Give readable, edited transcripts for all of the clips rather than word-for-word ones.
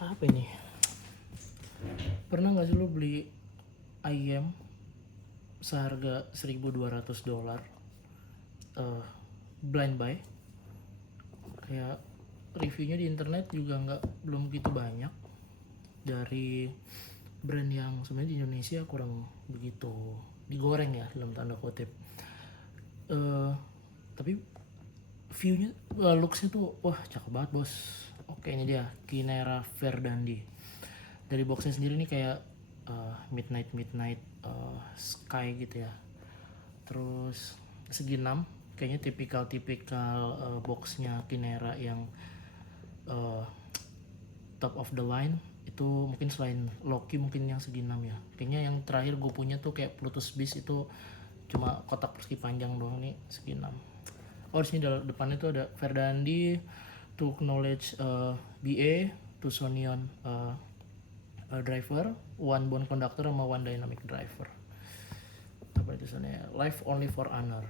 Apa ini? Pernah nggak sih lu beli ayam seharga $1.200 blind buy? Kayak reviewnya di internet juga belum begitu banyak dari brand yang sebenarnya di Indonesia kurang begitu digoreng ya dalam tanda kutip. Tapi viewnya, looksnya tuh wah cakep banget bos. Oke, ini dia Kinera Verdandi. Dari boxnya sendiri nih kayak midnight sky gitu ya. Terus segi 6 kayaknya tipikal boxnya Kinera yang uh, top of the line. Itu mungkin selain Loki mungkin yang segi 6 ya. Kayaknya yang terakhir gue punya tuh kayak Plutus Beast, itu cuma kotak persegi panjang doang, nih segi 6. Oh, di sini depannya tuh ada Verdandi, to knowledge BA, to Sonion driver, one bone conductor sama one dynamic driver. Apa itu sana? Life only for honor.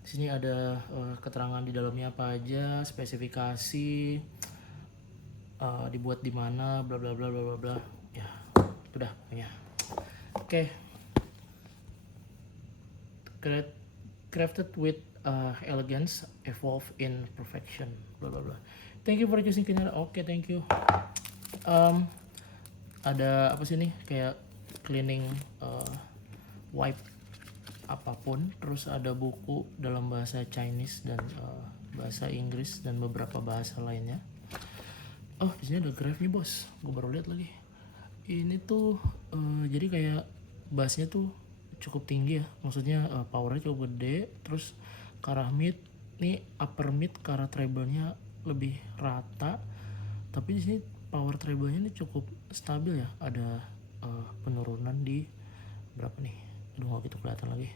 Di sini ada keterangan di dalamnya apa aja, spesifikasi, dibuat di mana, bla bla bla bla bla bla. Ya, udah pokoknya. Oke. Crafted with elegance, evolve in perfection, bla bla bla. Thank you for choosing Kinara. Oke, thank you. Ada apa sih nih, kayak cleaning wipe apapun, terus ada buku dalam bahasa Chinese dan bahasa Inggris dan beberapa bahasa lainnya. Oh, di sini ada graph nih bos, gue baru lihat lagi. Ini tuh jadi kayak bassnya tuh cukup tinggi ya, maksudnya powernya cukup gede, terus ke arah mid, nih upper mid ke arah treble-nya lebih rata, tapi di sini power treble-nya ini cukup stabil ya, ada penurunan di berapa nih, aduh nggak gitu kelihatan lagi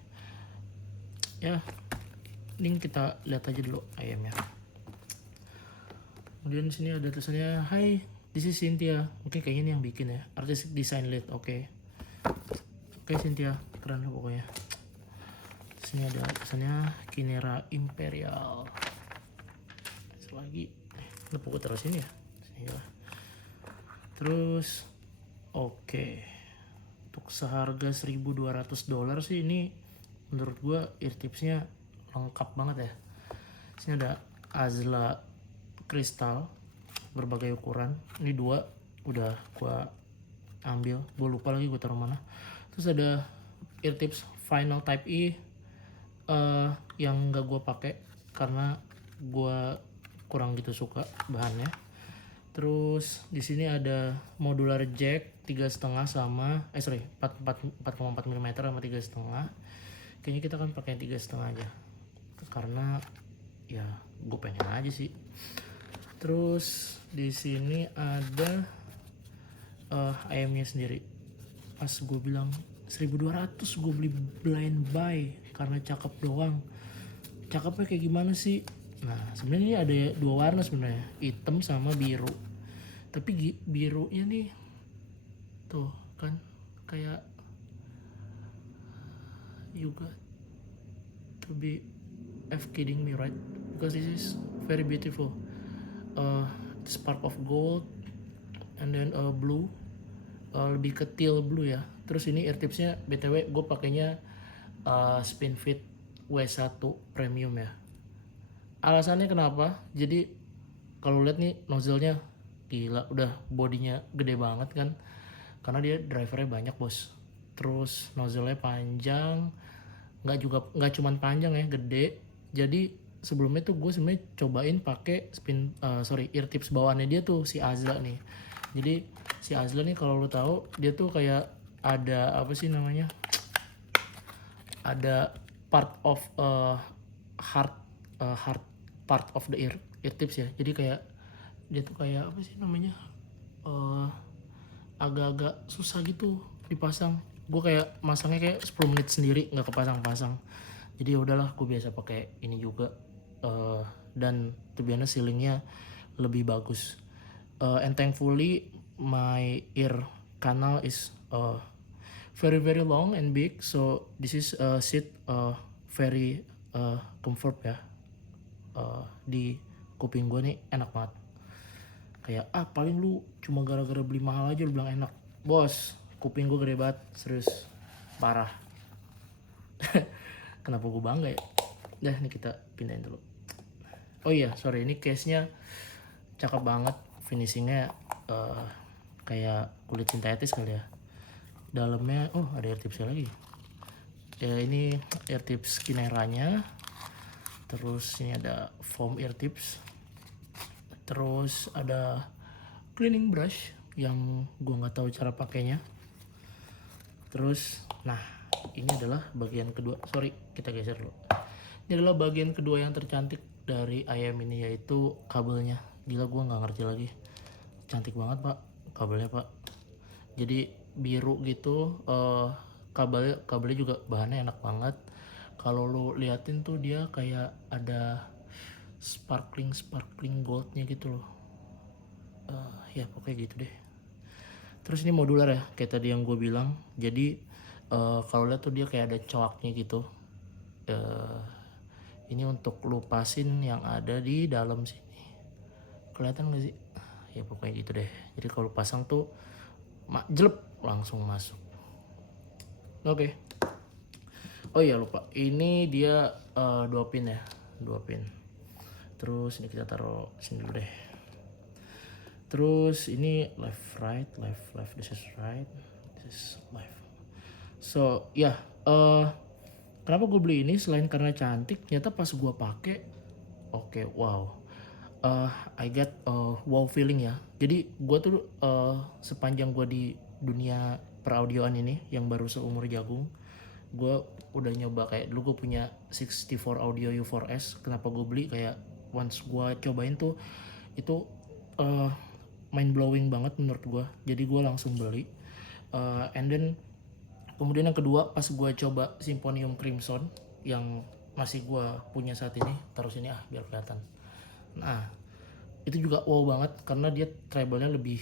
ya. Ini kita lihat aja dulu ayamnya. Kemudian di sini ada tulisannya, "Hi, this is Cynthia." Oke, kayaknya ini yang bikin ya, artistic design lead. Oke, Cynthia, keren loh pokoknya. Di sini ada tulisannya Kinera Imperial. Lagi, ini pokok terus ini ya. Sini lah. Terus, oke. Untuk seharga $1.200 sih ini menurut gue ear tipsnya lengkap banget ya. Sini ada Azla kristal berbagai ukuran. Ini 2 udah gue ambil, gue lupa lagi gue taruh mana. Terus ada ear tips Final Type E yang gak gue pakai karena gue kurang gitu suka bahannya. Terus di sini ada modular jack 3,5 sama 4,4 mm sama 3,5. Kayaknya kita kan pakai 3,5 aja karena ya gue pengen aja sih. Terus di sini ada ayamnya sendiri. Pas gue bilang 1.200, gue beli blind buy karena cakep doang. Cakepnya kayak gimana sih? Nah, sebenarnya ini ada 2 warna sebenarnya, hitam sama biru. Tapi birunya nih tuh kan kayak, you got to be kidding me, right? Because this is very beautiful. Spark of gold and then blue, lebih ke teal blue ya. Terus ini ear tipsnya btw gue pakainya Spinfit W1 premium ya. Alasannya kenapa? Jadi kalau lihat nih nozzle-nya gila, udah bodinya gede banget kan, karena dia drivernya banyak bos. Terus nozzle-nya panjang, nggak cuman panjang ya, gede. Jadi sebelumnya tuh gue sebenarnya cobain pakai ear tips bawaannya dia tuh si Azla nih. Jadi si Azla nih kalau lo tahu dia tuh kayak ada apa sih namanya, ada part of hard part of the ear tips ya. Jadi kayak dia tuh kayak apa sih namanya, agak-agak susah gitu dipasang. Gue kayak masangnya kayak 10 menit sendiri nggak kepasang-pasang. Jadi ya udahlah, gue biasa pakai ini juga. Dan tujuannya ceilingnya lebih bagus. And thankfully my ear canal is very very long and big, so this is seat very comfort ya. di kuping gue nih enak banget. Kayak paling lu cuma gara-gara beli mahal aja lu bilang enak. Bos, kuping gue gede banget, serius parah. Kenapa gue bangga ya? Dah, ini kita pindahin dulu. Oh iya, sorry, ini case-nya cakep banget, finishingnya kayak kulit sintetis kali ya. Dalamnya, ada ear tipsnya lagi. Ya ini ear tips Kineranya. Terus ini ada foam ear tips. Terus ada cleaning brush yang gue nggak tahu cara pakainya. Terus, nah ini adalah bagian kedua. Sorry, kita geser dulu. Ini adalah bagian kedua yang tercantik dari ayam ini, yaitu kabelnya. Gila, gue nggak ngerti lagi. Cantik banget pak kabelnya pak. Jadi biru gitu. Kabelnya juga bahannya enak banget. Kalau lo liatin tuh dia kayak ada sparkling goldnya gitu loh. Ya pokoknya gitu deh. Terus ini modular ya, kayak tadi yang gue bilang. Jadi kalau lihat tuh dia kayak ada coaknya gitu. Ini untuk lupasin yang ada di dalam sini. Kelihatan gak sih? Ya pokoknya gitu deh. Jadi kalau pasang tuh jelep langsung masuk. Oke. Oh iya lupa. Ini dia 2 pin ya, 2 pin. Terus ini kita taruh sini dulu deh. Terus ini left right, this is right, this is left. So ya, kenapa gue beli ini selain karena cantik, ternyata pas gue pakai, oke, wow, I get wow feeling ya. Jadi gue tuh sepanjang gue di dunia peraudioan ini yang baru seumur jagung, gue udah nyoba kayak dulu gue punya 64 audio U4S. Kenapa gue beli, kayak once gue cobain tuh itu mind blowing banget menurut gue, jadi gue langsung beli. And then kemudian yang kedua, pas gue coba Symphonium Crimson yang masih gue punya saat ini, taruh sini biar kelihatan. Nah itu juga wow banget karena dia treble-nya lebih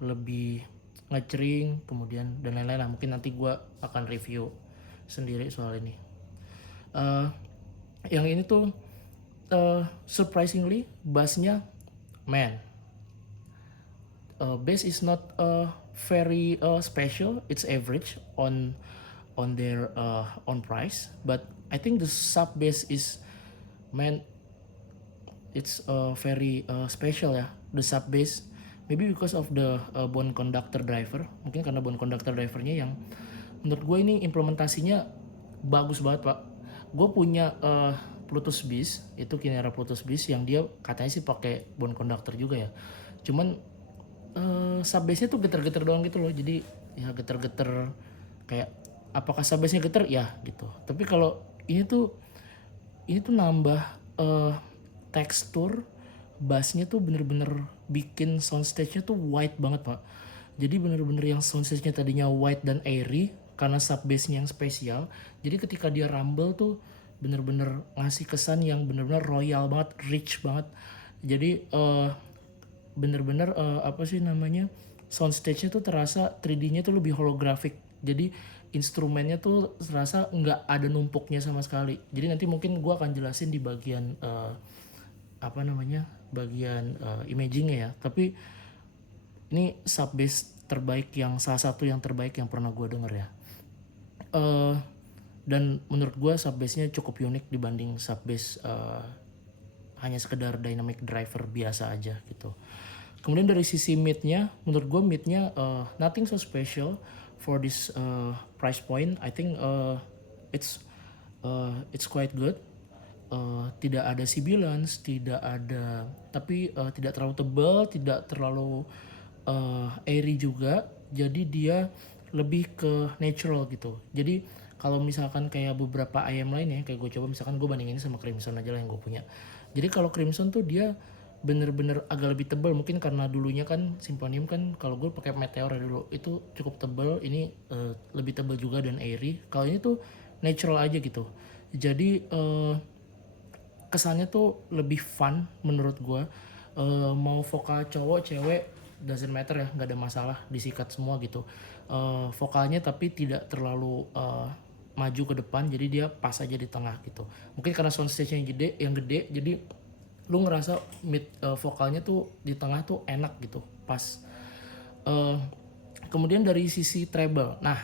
lebih ngecering, kemudian dan lain-lain lah. Mungkin nanti gue akan review sendiri soal ini. Yang ini tuh surprisingly bassnya, man, bass is not very special. It's average on their on price, but I think the sub bass is, man, it's very special ya, the sub bass. Maybe because of the bone conductor driver. Mungkin karena bone conductor drivernya yang menurut gue ini implementasinya bagus banget pak. Gue punya Plutus Beast, itu Kinera Plutus Beast yang dia katanya sih pakai bone conductor juga ya. Cuman sub bassnya tuh geter-geter doang gitu loh. Jadi ya geter-geter kayak apakah sub bassnya geter ya gitu. Tapi kalau ini tuh nambah tekstur bassnya tuh bener-bener bikin soundstage-nya tuh white banget pak. Jadi bener-bener yang soundstage-nya tadinya white dan airy karena sub bass-nya yang spesial. Jadi ketika dia rumble tuh bener-bener ngasih kesan yang bener-bener royal banget, rich banget. Jadi bener-bener apa sih namanya, soundstage-nya tuh terasa 3D-nya tuh lebih holographic. Jadi instrumennya tuh terasa nggak ada numpuknya sama sekali. Jadi nanti mungkin gue akan jelasin di bagian apa namanya, bagian imagingnya ya. Tapi ini sub bass terbaik, yang salah satu yang terbaik yang pernah gue denger ya. Dan menurut gue sub bassnya cukup unik dibanding sub bass hanya sekedar dynamic driver biasa aja gitu. Kemudian dari sisi mid-nya, menurut gue mid-nya nothing so special for this price point. I think it's quite good. Tidak ada sibilance, tidak ada, tapi tidak terlalu tebal, tidak terlalu airy juga. Jadi dia lebih ke natural gitu. Jadi kalau misalkan kayak beberapa ayam lain ya, kayak gue coba misalkan gue bandingin sama Crimson aja lah yang gue punya. Jadi kalau Crimson tuh dia bener-bener agak lebih tebal, mungkin karena dulunya kan Symphonium kan, kalau gue pakai Meteor ya dulu itu cukup tebal. Ini lebih tebal juga dan airy. Kalau ini tuh natural aja gitu. Jadi kesannya tuh lebih fun menurut gue. Mau vokal cowok cewek doesn't matter ya, nggak ada masalah, disikat semua gitu vokalnya, tapi tidak terlalu maju ke depan, jadi dia pas aja di tengah gitu. Mungkin karena soundstage yang gede, jadi lu ngerasa mid vokalnya tuh di tengah tuh enak gitu, pas. Kemudian dari sisi treble, nah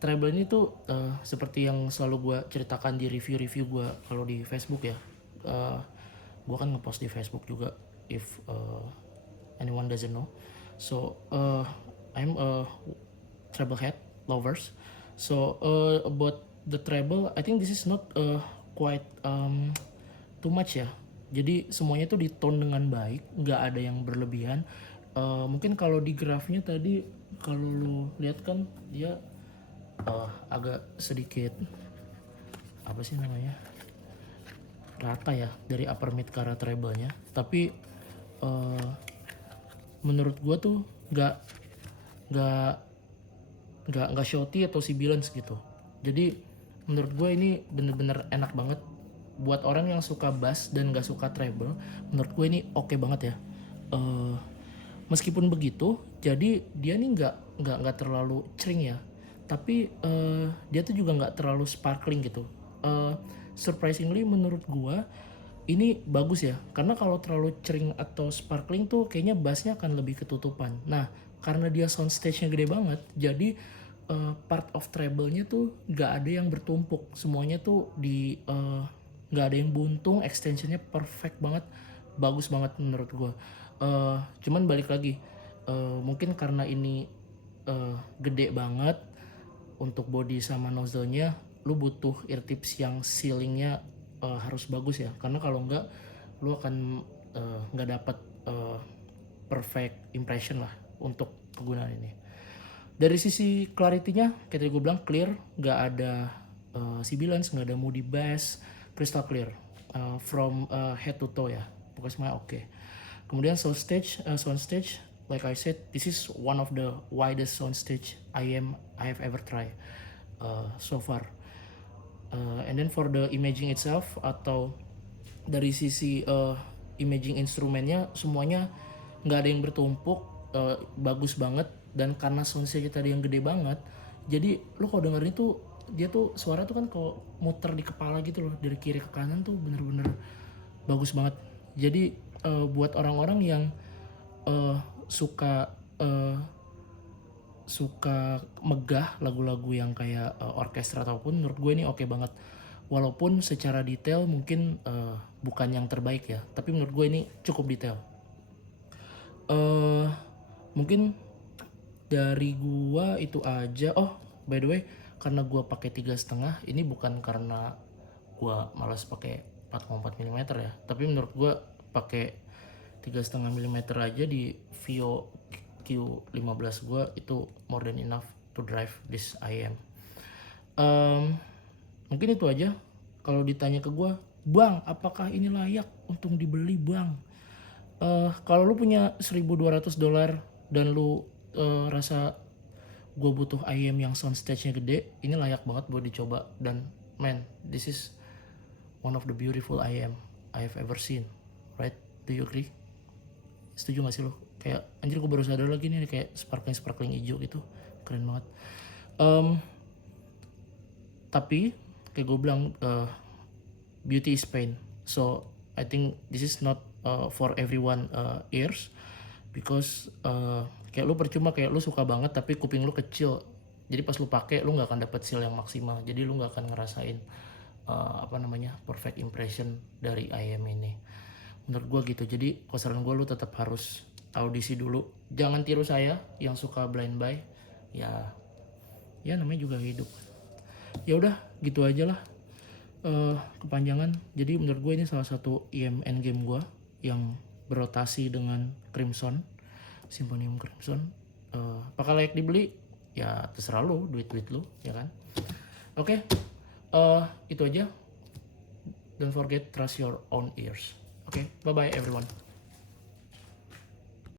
treble ini tuh seperti yang selalu gue ceritakan di review-review gue kalau di Facebook ya. Gue kan ngepost di Facebook juga, if anyone doesn't know. So I'm a treble head lovers. So about the treble, I think this is not quite too much ya. Jadi semuanya tuh di tone dengan baik, nggak ada yang berlebihan. Mungkin kalau di grafnya tadi, kalau lu lihat kan dia agak sedikit apa sih namanya, rata ya dari upper mid ke arah treble-nya. Tapi menurut gua tuh nggak shouty atau sibilance gitu. Jadi menurut gue ini bener-bener enak banget buat orang yang suka bass dan nggak suka treble. Menurut gue ini oke banget ya. Meskipun begitu, jadi dia nih nggak terlalu cering ya, tapi dia tuh juga nggak terlalu sparkling gitu. Surprisingly menurut gue ini bagus ya, karena kalau terlalu cering atau sparkling tuh kayaknya bassnya akan lebih ketutupan. Nah karena dia soundstage-nya gede banget, jadi part of treble-nya tuh nggak ada yang bertumpuk, semuanya tuh nggak ada yang buntung, extensionnya perfect banget, bagus banget menurut gue. Cuman balik lagi, mungkin karena ini gede banget untuk body sama nozzle-nya, lu butuh ear tips yang sealingnya harus bagus ya, karena kalau enggak lu akan nggak dapat perfect impression lah untuk kegunaan ini. Dari sisi clarity-nya, kayak tadi gue bilang clear, nggak ada sibilance, nggak ada moody bass, crystal clear from head to toe ya, pokoknya semuanya oke. Kemudian soundstage, like I said, this is one of the widest soundstage I have ever tried so far. And then for the imaging itself, atau dari sisi imaging instrumennya, semuanya nggak ada yang bertumpuk, bagus banget. Dan karena soundstage tadi yang gede banget, jadi lo kalau dengerin tuh dia tuh suara tuh kan kalau muter di kepala gitu loh, dari kiri ke kanan tuh bener-bener bagus banget. Jadi buat orang-orang yang suka megah lagu-lagu yang kayak orkestra ataupun, menurut gue ini oke banget. Walaupun secara detail mungkin bukan yang terbaik ya, tapi menurut gue ini cukup detail. Mungkin dari gua itu aja. Oh by the way, karena gua pakai 3,5, ini bukan karena gua malas pakai 4,4 mm ya, tapi menurut gua pakai 3,5 mm aja di Vio Q15 gua itu more than enough to drive this IM. Mungkin itu aja. Kalau ditanya ke gua, bang apakah ini layak untuk dibeli bang? Kalau lu punya $1,200 dan lu rasa gue butuh IM yang soundstage-nya gede, ini layak banget buat dicoba. Dan man, this is one of the beautiful IM I have ever seen, right? Do you agree? Setuju gak sih lo? Kayak anjir, gue baru sadar lagi nih kayak sparkling hijau gitu, keren banget. Tapi kayak gue bilang, beauty is pain, so I think this is not for everyone ears, because kayak lu percuma, kayak lu suka banget tapi kuping lu kecil, jadi pas lu pakai lu nggak akan dapet seal yang maksimal, jadi lu nggak akan ngerasain perfect impression dari IM ini, menurut gua gitu. Jadi saran gua, lu tetap harus audisi dulu, jangan tiru saya yang suka blind buy ya namanya juga hidup. Ya udah gitu aja lah, kepanjangan. Jadi menurut gue ini salah satu IM endgame gue yang berotasi dengan Crimson, Symphonium Crimson. Apakah layak dibeli? Ya terserah lu, duit lu ya kan. Oke, itu aja. Don't forget, trust your own ears. Oke, bye bye everyone.